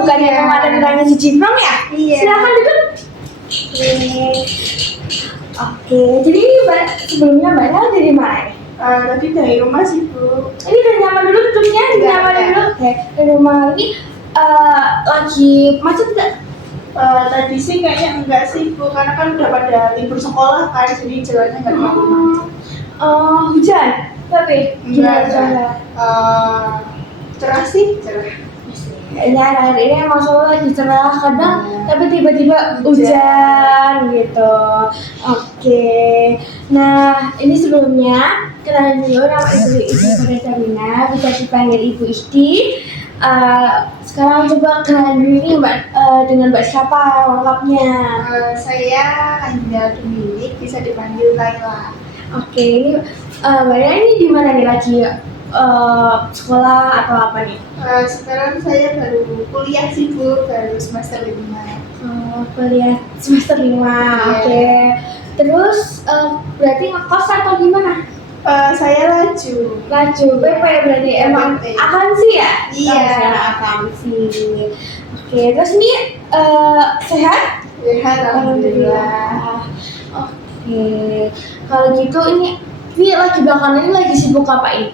bukannya kemarin nanya si Ciprong ya? Iya. Silakan duduk. Oke, jadi sebelumnya Mbak Nel dari mana nih? Tadi dari rumah sih Bu. Ini udah nyaman dulu duduknya, nyaman dulu. Oke, dari rumah ini lagi macet nggak? Tadi sih kayaknya enggak sih Bu, karena kan udah pada libur sekolah kan, jadi jalannya nggak terlalu macet. Hujan? Tapi Enggak. Cerah sih, cerah. ini akhir ini emang selalu lagi cerah kadang, tapi tiba-tiba hujan gitu. Oke, nah ini sebelumnya kenalin dulu, nama Ibu Pada Samina, bisa dipanggil Ibu Isti. Sekarang coba kenalin dulu nih Mbak, dengan Mbak siapa lengkapnya? Saya Angela Dominik, bisa dipanggil Laila. Oke, ini Mbak Nel ini di mana nih lagi? Sekolah atau apa nih? Sekarang saya baru kuliah sih Bu, baru semester 5. Kuliah semester 5, oke. Terus berarti ngekos atau gimana? Saya laju. PP berarti emang PP. akansi ya? Iya. Akansi. Oke, terus ini sehat? Sehat, alhamdulillah. Oke, kalau gitu ini lagi belakangan ini lagi sibuk apa ini?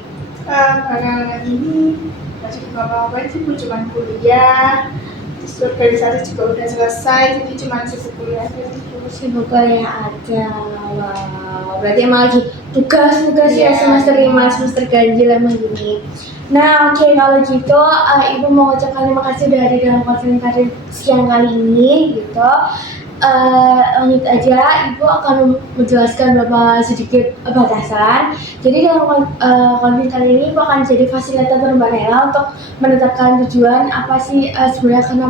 Belakangan ini masih bukan apa-apa sih Bu, cuman kuliah. Terus organisasi juga udah selesai, jadi cuma sibuk kuliah aja sih Bu. Sibuk kuliah aja. Wow, berarti emang lagi tugas ya Iya. semester 5, semester ganjil emang gini. Nah, oke, kalau gitu Ibu mau ucapkan terima kasih udah hadir dalam konferensi siang kali ini gitu. Lanjut aja, Ibu akan menjelaskan beberapa sedikit batasan. Jadi dalam konferensi kali ini Ibu akan jadi fasilitator Mbak Nela untuk menetapkan tujuan apa sih sebenarnya karena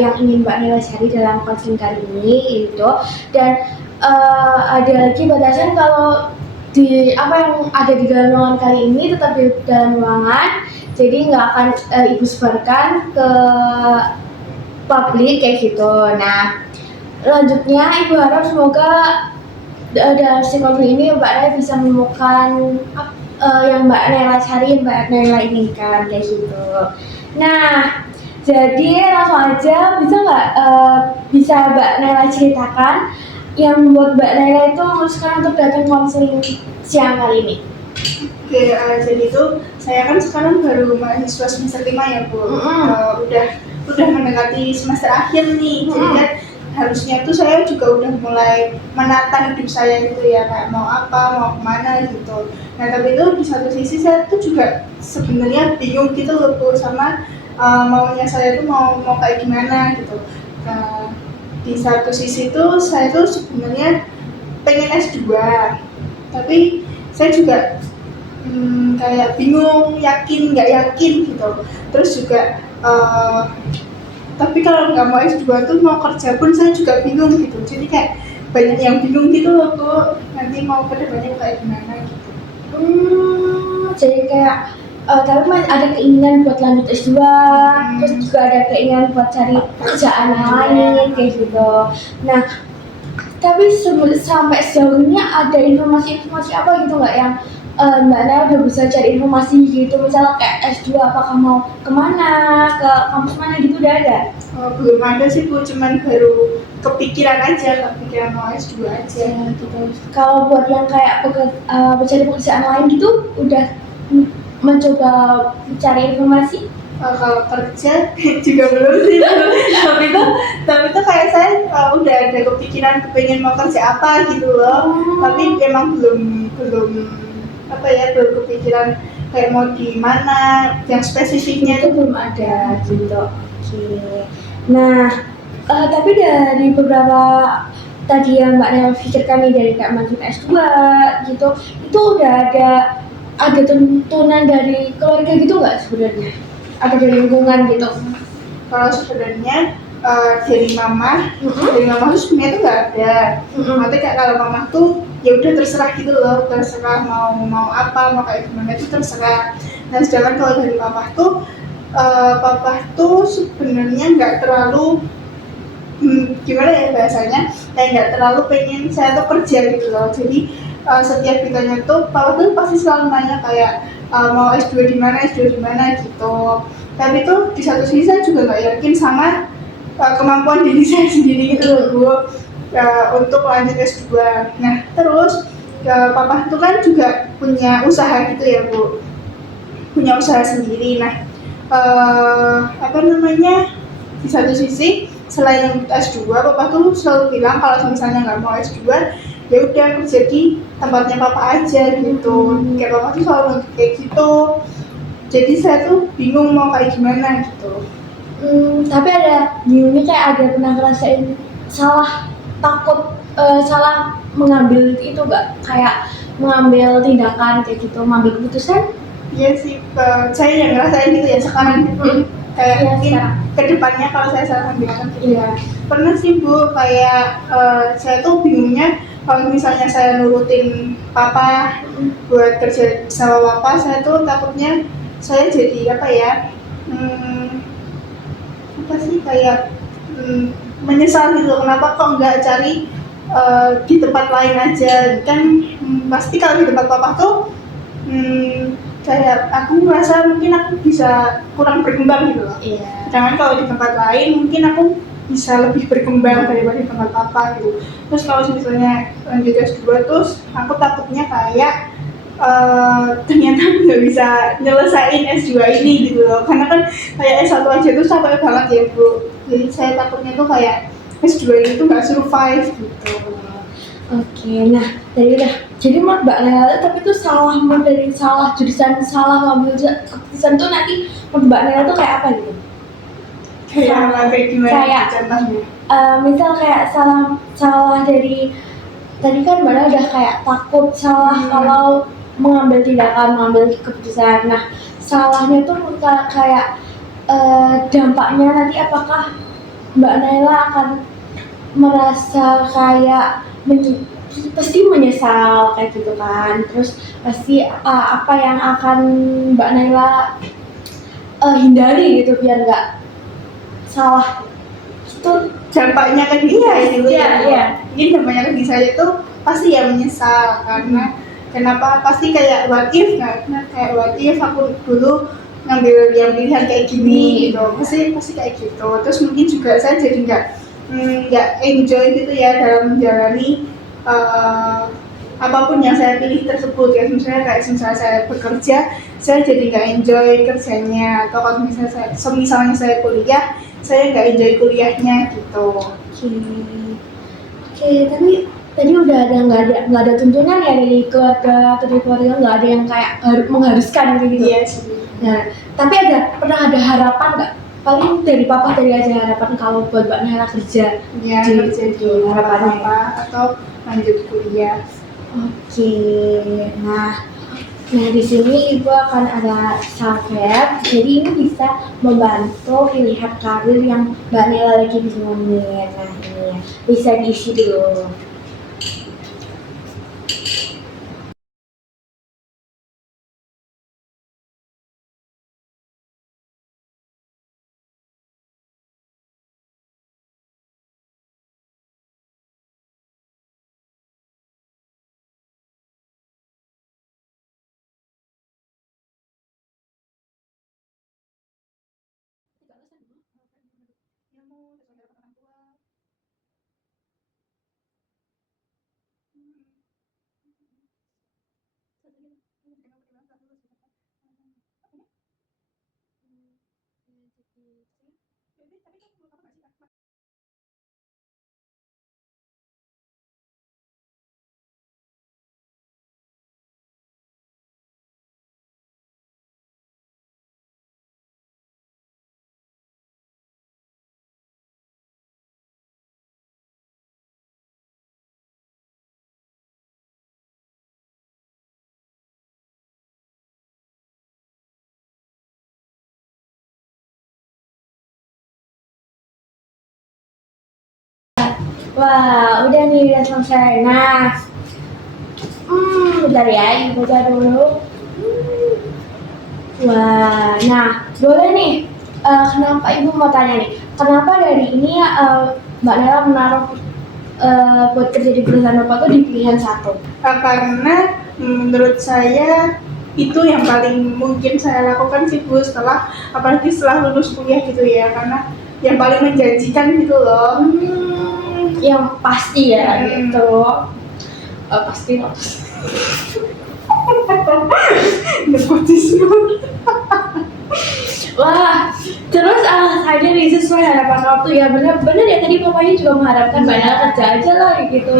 yang ingin Mbak Nela cari dalam konferensi kali ini itu. Dan ada lagi batasan kalau di apa yang ada di dalam ruangan kali ini tetap di dalam ruangan, jadi nggak akan Ibu sebarkan ke publik kayak gitu. Nah, lanjutnya Ibu harap semoga dalam si konflik ini Mbak Nela bisa menemukan yang Mbak Nela cari, Mbak Nela inginkan kayak gitu. Nah, jadi langsung aja bisa Mbak Nela ceritakan yang membuat Mbak Nela itu memutuskan untuk datang konseling siang kali ini. Oke, jadi itu saya kan sekarang baru mahasiswa semester 5 ya Bu. Udah mendekati semester akhir nih, jadi kan harusnya tuh saya juga udah mulai menata hidup saya gitu ya, kayak mau apa, mau kemana gitu. Nah tapi itu di satu sisi saya tuh juga sebenarnya bingung gitu loh Bu, sama maunya saya tuh mau kayak gimana gitu. Nah, di satu sisi tuh saya tuh sebenarnya pengen S2, tapi saya juga kayak bingung, yakin nggak yakin gitu. Terus juga tapi kalau nggak mau S2 tuh mau kerja pun saya juga bingung gitu. Jadi kayak banyak yang bingung gitu loh Bu, nanti mau ke depannya kayak gimana gitu. Jadi kayak tapi masih ada keinginan buat lanjut S2, terus juga ada keinginan buat cari pekerjaan lain kayak gitu. Nah, tapi sampai sejauh ini ada informasi apa gitu nggak yang Mbak Nela udah bisa cari informasi gitu, misalnya kayak S2 apakah mau kemana, ke kampus mana gitu udah ada? Belum ada sih Bu, cuman baru kepikiran mau S2 aja gitu. Kalau buat yang kayak mencari pekerjaan lain gitu udah mencoba mencari informasi? Kalau kerja juga belum sih tapi itu kayak saya udah ada kepikiran kepengen mau kerja apa gitu loh. Tapi emang belum kepikiran kayak mau di mana, yang spesifiknya itu belum ada gitu. Oke. Nah, tapi dari beberapa tadi yang Mbak Nela pikirkan nih, dari kayak lanjut S2 gitu, itu udah ada tuntunan dari keluarga gitu nggak sebenarnya? Atau dari lingkungan gitu? Kalau sebenarnya dari mama tuh sebenarnya tuh nggak ada. Nanti kayak kalau mama tuh ya udah terserah gitu loh, terserah mau apa, mau kayak gimana itu terserah. Nah sedangkan kalau dari papa tuh sebenarnya nggak terlalu gimana ya bahasanya, kayak nggak terlalu pengen saya tuh kerja gitu loh. Jadi setiap ditanya tuh papa tuh pasti selalu nanya kayak mau S2 di mana gitu. Tapi tuh di satu sisi saya juga nggak yakin sama kemampuan diri saya sendiri gitu loh Bu, untuk lanjut S2. Nah terus papa itu kan juga punya usaha gitu ya Bu, punya usaha sendiri. Nah apa namanya, di satu sisi selain S2 papa tuh selalu bilang kalau misalnya nggak mau S2 ya udah kerja di tempatnya papa aja gitu. Kayak papa tuh selalu kayak gitu, jadi saya tuh bingung mau kayak gimana gitu. Tapi ada gini, kayak ada pernah ngerasain salah, takut salah mengambil itu gak? Kayak mengambil tindakan kayak gitu, mengambil keputusan? Iya sih, saya yang ngerasain gitu ya sekarang gitu. Kayak Iya, mungkin sekarang. kedepannya kalau saya salah ambilkan gitu. Iya. Pernah sih Bu, kayak saya tuh bingungnya kalau misalnya saya nurutin papa buat kerja sama papa, saya tuh takutnya saya jadi apa ya, apa sih, kayak menyesal gitu, kenapa kok nggak cari di tempat lain aja kan. Pasti kalau di tempat papa tuh kayak aku merasa mungkin aku bisa kurang berkembang gitu loh. Iya. Sedangkan kalau di tempat lain mungkin aku bisa lebih berkembang daripada di tempat papa gitu. Terus kalau misalnya lanjut S2 terus aku takutnya kayak ternyata aku nggak bisa nyelesain S2 ini gitu loh, karena kan kayak S1 aja tuh capek banget ya Bu. Jadi saya takutnya tuh kayak S2 ini tuh nggak survive gitu. Oke, nah tadi udah. Jadi menurut Mbak Nela, tapi itu salah dari salah jurusan, salah ngambil keputusan tuh nanti menurut Mbak Nela tuh kayak apa gitu? Kayak gimana Kayak, contohnya? misal kayak salah dari tadi kan Mbak Nela udah kayak takut salah kalau mengambil tindakan, mengambil keputusan. Nah, salahnya tuh kayak dampaknya nanti apakah Mbak Nela akan merasa kayak pasti menyesal kayak gitu kan, terus pasti apa yang akan Mbak Naila hindari gitu biar nggak salah itu. Dampaknya ke diri saya dulu Iya, iya. Mungkin dampaknya ke diri saya itu pasti ya menyesal, karena kenapa, pasti kayak what if, kayak what if aku dulu ngambil yang pilihan kayak gini gitu, pasti kayak gitu. Terus mungkin juga saya jadi nggak enjoy gitu ya dalam menjalani apapun yang saya pilih tersebut ya. Misalnya saya bekerja, saya jadi nggak enjoy kerjanya, atau kalau misalnya saya kuliah, saya nggak enjoy kuliahnya gitu. Oke, tapi tadi udah ada nggak ada tuntunan ya dari keluarga atau dari keluarga, nggak ada yang kayak mengharuskan gitu. Iya sih. Nah, tapi pernah ada harapan nggak? Paling dari papa dari aja harapan kalau buat Mbak Nela kerja. Ya, kerja di harapannya apa atau lanjut kuliah. Oke, nah di sini Ibu akan ada self-help, jadi ini bisa membantu pilihan karir yang Mbak Nela lagi bingungin. Nah ini bisa diisi dulu. Wah, udah nih, udah selesai. Nah, bentar ya, Ibu baca dulu. Wah, nah boleh nih. Kenapa Ibu mau tanya nih? Kenapa dari ini Mbak Nela menaruh buat kerja di perusahaan Bapak tuh di pilihan 1? Karena menurut saya itu yang paling mungkin saya lakukan sih Bu, apalagi setelah lulus kuliah gitu ya, karena yang paling menjanjikan gitu loh. Yang pasti ya Hmm. gitu. Pasti Nepotisme. wah, terus alasannya nih sesuai harapan waktu ya, bener-bener ya tadi papanya juga mengharapkan banyak kerja aja lah gitu.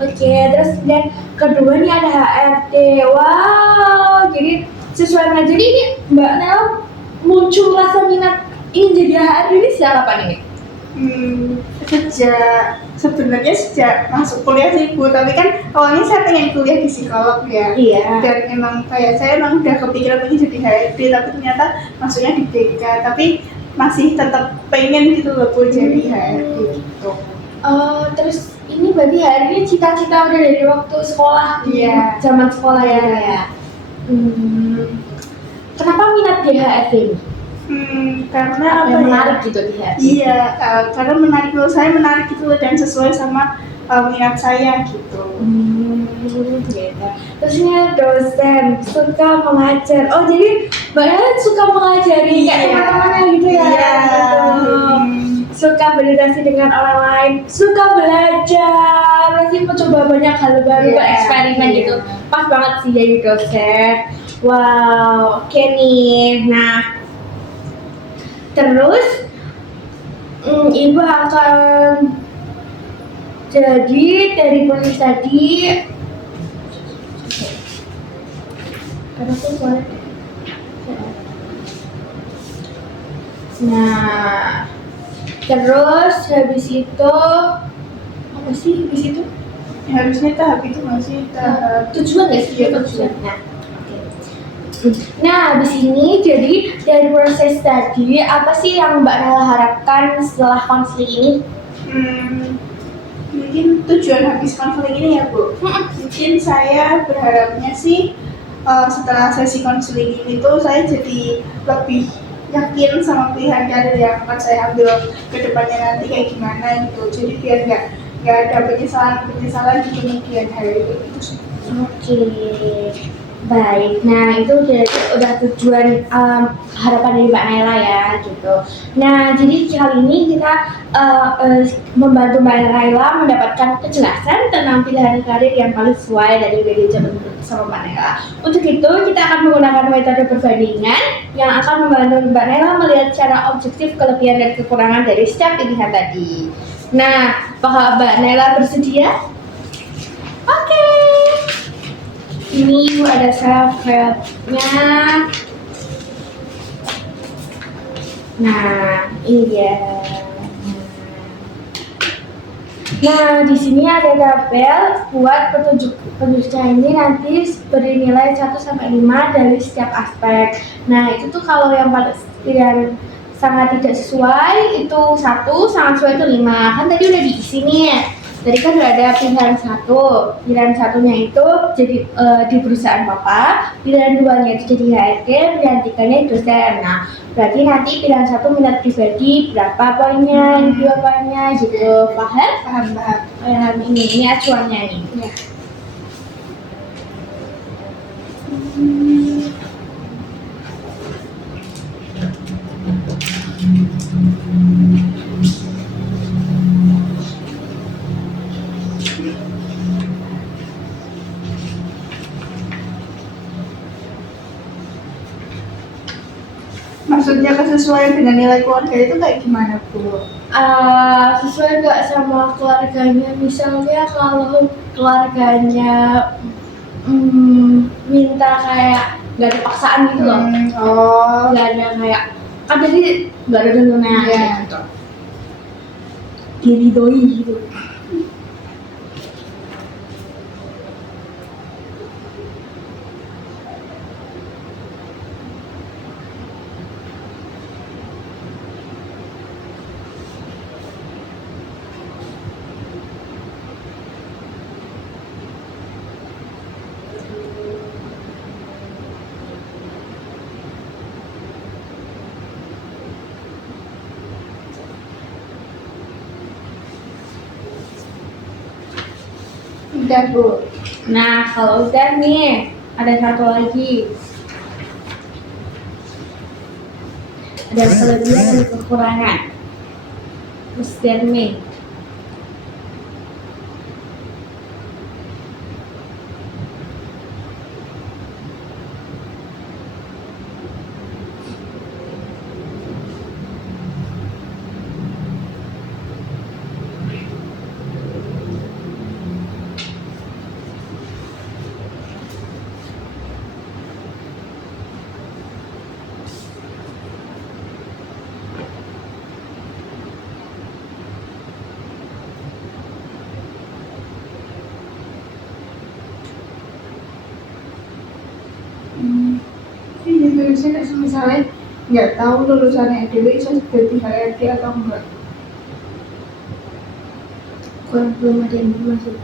Oke, terus dan kedua nih ada HRD. Wow, jadi sesuai dengan jadi ini Mbak Nel muncul rasa minat ingin jadi HRD ini sejak kapan ini? Sebenarnya sejak masuk kuliah sih Bu, tapi kan awalnya saya pengen kuliah di psikolog ya. Iya. Dan emang kayak saya emang udah kepikiran pengen jadi HRD, tapi ternyata masuknya di BK, tapi masih tetap pengen gitu loh Bu jadi HRD gitu. Terus ini berarti HRD ini cita-cita udah dari waktu sekolah, Iya. zaman sekolah ya. Kenapa minat di HRD ini? Karena Apa apa yang ya? menarik gitu di HRD? Iya, karena menarik, menurut saya menarik gitu loh, dan sesuai sama minat saya gitu. Gitu. Terusnya dosen suka mengajar. Oh jadi Mbak Ella suka mengajari kayak teman-temannya gitu ya? Iya. Gitu. Suka berinteraksi dengan orang lain, suka belajar, pasti mencoba banyak hal baru, Iya, bereksperimen iya. gitu. Pas banget sih jadi dosen. Wow, oke nih. Nah, terus ibu akan jadi dari proses tadi karena tuh soalnya nah terus habis itu apa sih habis itu Harusnya tahap itu masih tahap tujuan nggak sih Iya, tujuan nah oke. Nah habis ini jadi dari proses tadi apa sih yang Mbak Nela harapkan setelah konseling ini? Mungkin tujuan habis konseling ini ya Bu, mungkin saya berharapnya sih setelah sesi konseling ini tuh saya jadi lebih yakin sama pilihan karir yang akan saya ambil ke depannya nanti kayak gimana gitu, jadi biar nggak ada penyesalan di kemudian hari itu sih. Oke, baik. Nah itu udah tujuan harapan dari Mbak Naila ya gitu. Nah jadi kali ini kita membantu Mbak Naila mendapatkan kejelasan tentang pilihan karir yang paling sesuai dari manajemen sama Mbak Naila. Untuk itu kita akan menggunakan metode perbandingan yang akan membantu Mbak Naila melihat secara objektif kelebihan dan kekurangan dari setiap pilihan tadi. Nah, apakah Mbak Naila bersedia? Oke. Ini ada self-help-nya. Nah, ini dia. Nah, di sini ada tabel buat petunjuknya ini nanti beri nilai 1 sampai 5 dari setiap aspek. Nah, itu tuh kalau yang pilihan sangat tidak sesuai itu 1, sangat sesuai itu 5. Kan tadi udah diisi nih. Tadi kan udah ada pilihan 1. Pilihan 1-nya itu jadi di perusahaan Bapak, pilihan 2-nya itu jadi HRD, pilihan 3-nya dosen. Nah, berarti nanti pilihan 1 minat pribadi berapa poinnya, 2 poinnya gitu. Paham? Paham. Ini acuannya nih. Ya. Maksudnya kesesuaian dengan nilai keluarga itu kayak gimana Bu? Sesuai nggak sama keluarganya, misalnya kalau keluarganya minta kayak nggak ada paksaan gitu loh, nggak ada kayak kan tadi nggak ada tuntunan Iya. gitu, diridoi gitu. Udah Bu. Nah kalau udah nih ada satu lagi Ada kelebihan dan kekurangan. Mr. Mei. Ini tulisnya misalnya nggak tahu lulusannya EDW bisa jadi HRD atau enggak. Kurang belum ada informasi.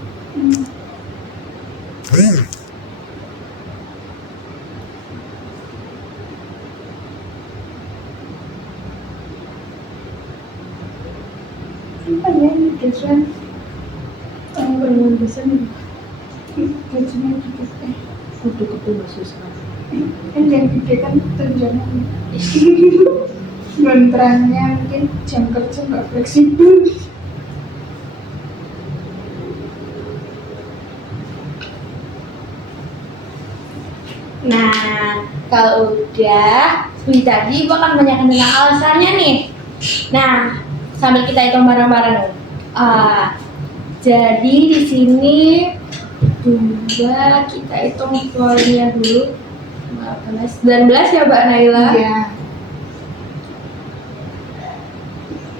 Apa ya ini dosen? Kurang besar nih. Gajinya gitu Udah ketemu masuk sekarang. kan yang gede kan tunjangan. Kontraknya mungkin jam kerja nggak fleksibel. Nah, kalau udah seperti tadi, Ibu akan menanyakan tentang alasannya nih. Nah, sambil kita hitung bareng-bareng. Jadi di sini dua kita hitung poinnya dulu. 19 ya Mbak Naila. Iya.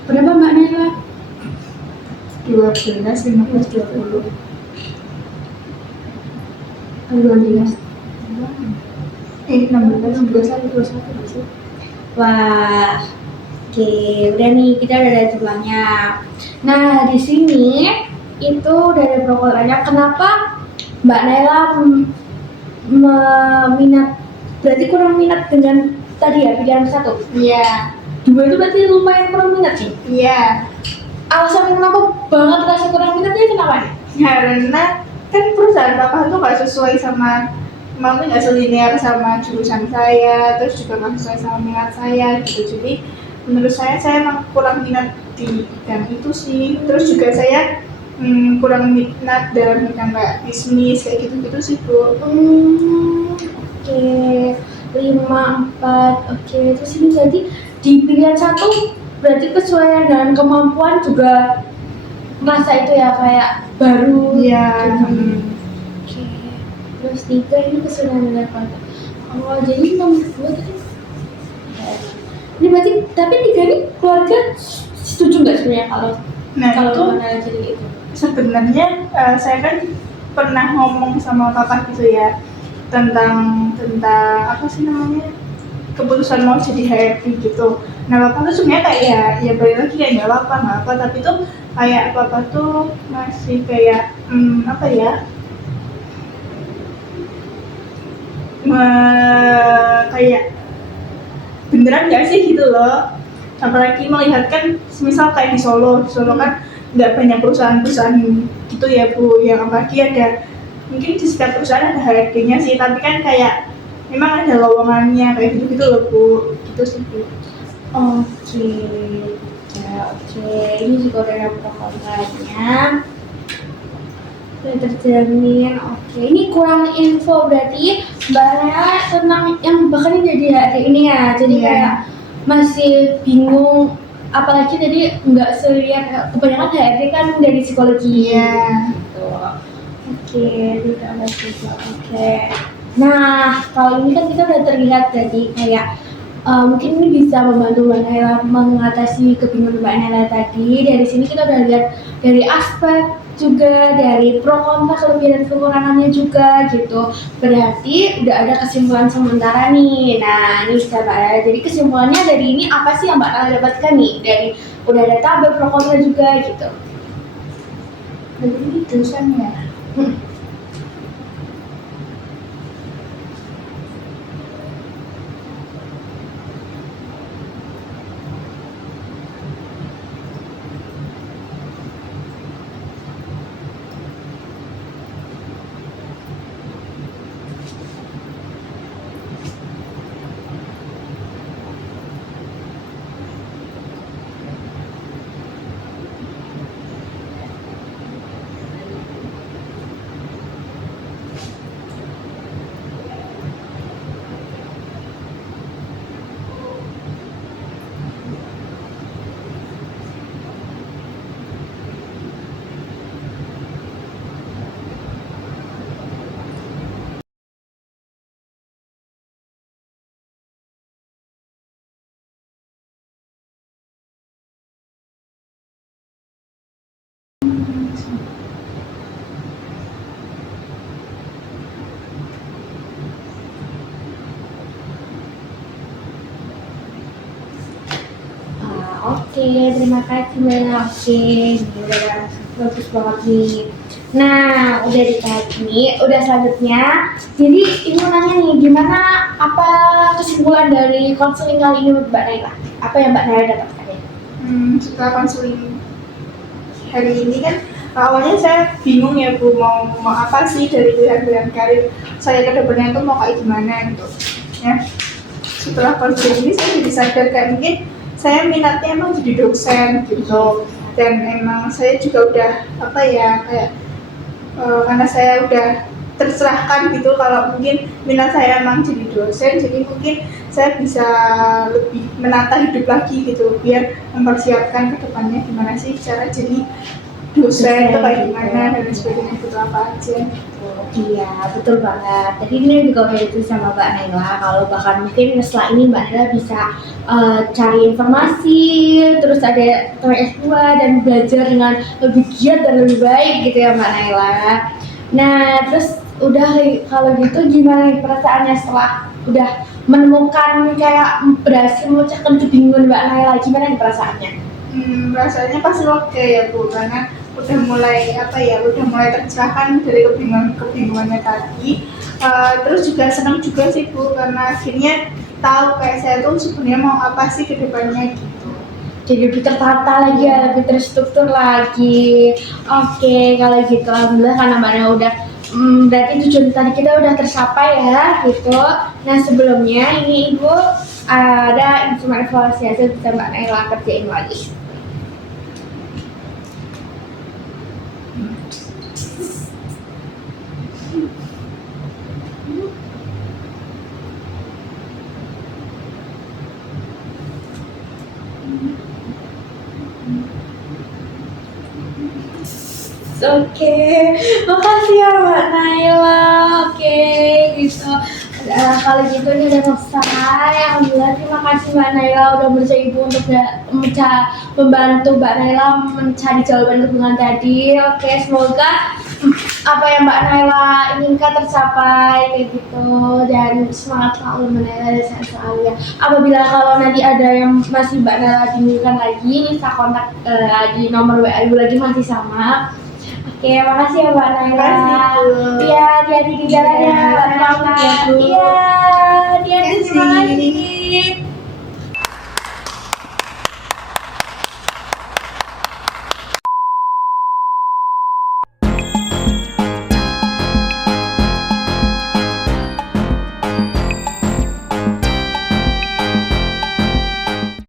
Berapa Mbak Naila? 12, 15, 20. 12. 16, 21. Wah, oke, udah nih kita udah ada jumlahnya. Nah, di sini itu udah ada pro kontranya. Kenapa Mbak Naila minat? Berarti kurang minat dengan tadi ya pilihan 1. Iya. 2 itu berarti lumayan kurang minat sih. Iya. Alasan kenapa banget rasa kurang minatnya kenapa nih? Karena kan perusahaan papa itu nggak sesuai sama mami, nggak selinear sama jurusan saya, terus juga nggak sesuai sama minat saya gitu. Jadi menurut saya emang kurang minat di bidang itu sih. Terus juga saya kurang minat dalam bidang kayak bisnis kayak gitu-gitu sih Bu. Oke, 5, 4. Oke, terus ini jadi di pilihan 1 berarti kesesuaian dengan kemampuan juga masa itu ya kayak baru. Iya. Oke, terus 3 ini kesesuaian dengan kontrak. Oh, jadi nomor 2 tadi. Ini berarti tapi 3 ini keluarga setuju nggak sebenarnya kalau Nah itu mana jadi itu? sebenarnya saya kan pernah ngomong sama papa gitu ya tentang apa sih namanya keputusan mau jadi HRD gitu. Nah papa tuh sebenarnya kayak ya balik lagi kayak nggak apa, tapi tuh kayak papa tuh masih kayak apa ya kayak beneran nggak sih gitu loh. Apalagi melihat kan semisal kayak di Solo kan nggak banyak perusahaan-perusahaan gitu ya Bu, yang apalagi ada mungkin di setiap perusahaan ada HRD-nya sih, tapi kan kayak memang ada lowongannya kayak gitu-gitu loh Bu, gitu sih Bu. Oke, ya, oke. Ini juga udah ada pro kontranya. Udah terjamin. Oke, ini kurang info berarti Mbak Nela tentang yang bahkan yang jadi HRD ini ya. Jadi kayak masih bingung. Apalagi tadi nggak selihat kebanyakan HRD kan dari psikologi. Iya. Gitu. Oke, tidak ada juga. Oke. Nah, kalau ini kan kita udah terlihat tadi kayak mungkin ini bisa membantu Mbak Naila mengatasi kebingungan Mbak Naila tadi. Dari sini kita udah lihat dari aspek juga dari pro kontra kelebihan dan kekurangannya juga gitu. Berarti udah ada kesimpulan sementara nih. Nah, ini sudah Mbak Naila. Jadi kesimpulannya dari ini apa sih yang Mbak Naila dapatkan nih? Dari udah ada tabel pro kontra juga gitu. Jadi ini dosennya. Oke, terima kasih Mbak Naila. Oke, udah bagus banget nih. Nah, udah ditanya nih, udah selanjutnya. Jadi, ibu nanya nih, gimana apa kesimpulan dari konseling kali ini Mbak Naila? Apa yang Mbak Naila dapatkan ya? Setelah konseling hari ini kan awalnya saya bingung ya Bu mau apa sih dari pilihan-pilihan karir saya ke depannya itu mau kayak gimana gitu ya. Setelah konseling ini saya jadi sadar kayak mungkin saya minatnya emang jadi dosen gitu, dan emang saya juga udah apa ya kayak karena saya udah tercerahkan gitu kalau mungkin minat saya emang jadi dosen, jadi mungkin saya bisa lebih menata hidup lagi gitu biar mempersiapkan ke depannya gimana sih cara jadi dosen itu kayak gimana dan lain sebagainya gitu apa aja. Iya, betul banget. Tadi ini juga udah itu sama Mbak Naila, kalau bahkan mungkin setelah ini Mbak Naila bisa cari informasi, terus ada S2 dan belajar dengan lebih giat dan lebih baik gitu ya Mbak Naila. Nah, terus udah kalau gitu gimana nih perasaannya setelah udah menemukan kayak berhasil memecahkan kebingungan Mbak Naila, gimana nih perasaannya? Rasanya pasti oke ya Bu, karena udah mulai apa ya, udah mulai tercerahkan dari kebingungannya tadi. Terus juga senang juga sih Bu, karena akhirnya tahu kayak saya tuh sebenarnya mau apa sih ke depannya gitu. Jadi lebih tertata lagi ya, lebih terstruktur lagi. Oke, kalau gitu alhamdulillah karena Mbak Naila udah berarti tujuan tadi kita udah tercapai ya gitu. Nah sebelumnya ini Ibu ada instrumen evaluasi hasil bisa Mbak Naila kerjain lagi. Oke, makasih ya Mbak Naila. Oke, gitu. Kalau gitu ini udah selesai. Alhamdulillah, terima kasih Mbak Naila udah berusaha Ibu untuk membantu Mbak Naila mencari jawaban kebingungan tadi. Oke, semoga apa yang Mbak Naila inginkan tercapai kayak gitu, dan semangat selalu Mbak Naila dan sehat selalu ya. Apabila kalau nanti ada yang masih Mbak Naila bingungkan lagi, bisa kontak di nomor WA Ibu lagi masih sama. Oke, makasih ya Mbak Naila. Iya, hati-hati di jalan ya Mbak Naila. Iya, hati-hati, terima kasih.